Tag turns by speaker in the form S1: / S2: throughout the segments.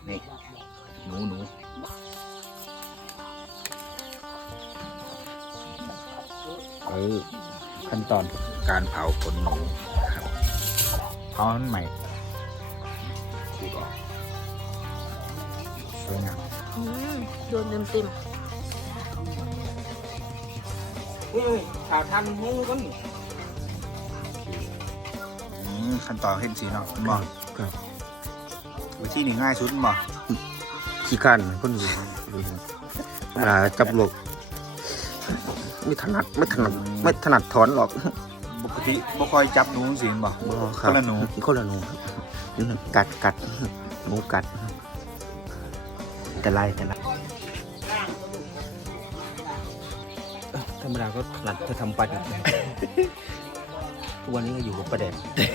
S1: นี่หนูขั้นตอนการเผาขนหนูนะครับเผามันใหม่ขูดออกสวยงาม
S2: โดนเต็ม
S3: ขาทันงูกัน
S1: ขั้นตอนเห็นสีเนาะบอกวิธีนี้ง่ายสุดบอก
S3: ขี้กันคนอยู่จับหลกไม่ถนัดถอนหรอก
S1: ปกติบ่ค่อยจับหนูสิบอกคนละหนู
S3: คนละหนูกัดหนูกัดแต่ไรธรรมดาก็ถนัดจะทำปลาดิบทุกวันนี้ก็อยู่กับปลาแดด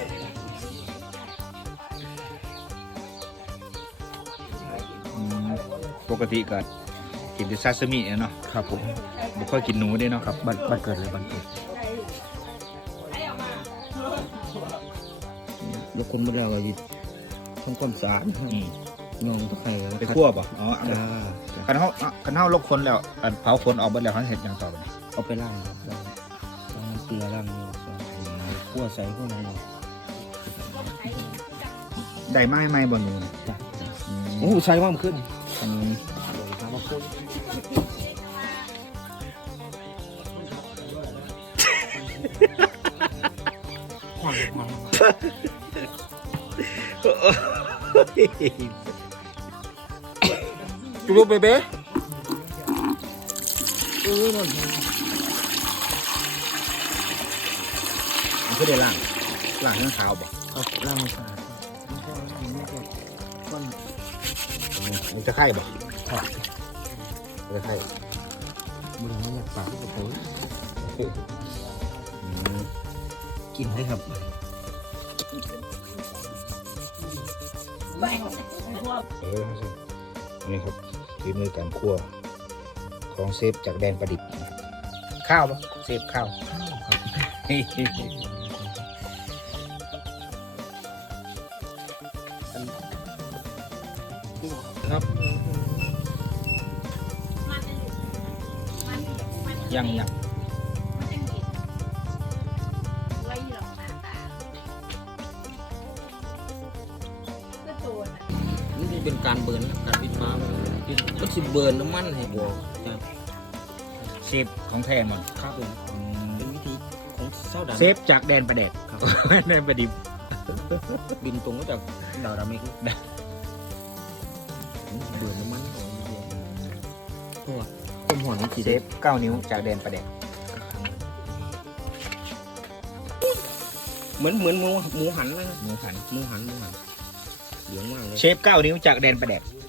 S1: ปกติก็กินแต่ซาซิมิเนาะ
S3: ครับผม
S1: บ่ค่อยกินหนูเด้เนาะ
S3: ครับบ้านเกิดเลยบ้านเกิดยกคนมาแล้วก็ทำความสะอาดงงตะไคร้
S1: ไปคั่วป่ะอ๋อคันเฮาลบคนแล้วเผาคนออกเบิดแล้วเขาเฮ็ดหยังต่อไป
S3: เอาไปล้างล้างน้ำเกลือล้างคั่วใส่พวกนั้น
S1: ได้ไม้บ่หนู
S3: โอ้ใส่มากขึ้นจุ๊บเบเบ้
S1: มันก็ได้ล้างให้มันขาวบ่
S3: เอาล้างสะอาด
S1: มันจะไข่บ่
S3: จะใช่มึงไม่อยากปากก็โผล่กินได้ครับ
S1: นี่ครับฝีมือการคั่วของเซฟจากแดนประดิษฐ์ข้าวบ่เซฟข้าวครับยัง
S3: นี่เป็นการเบิร์นการวิดฟ้าก็คือเบิร์นน้ำมันให้บัว
S1: เซฟของแท้มัน
S3: ครับผมเป็นวิธีของเจ้าดำ
S1: เซฟจากแดนประเดชครับ แดนประดิษฐ์
S3: บินตรงมาจากดาวดำเมกเบิร์นน้ำมันเพราะว่าต้มหอนนี่จี
S1: เซฟ9 นิ้วจากแดนประเดช
S3: เหมือนหมูหันนะ
S1: หมูหัน
S3: หมูหันเหลืองมากเลย
S1: เชฟ9 นิ้วจากแดนประเดช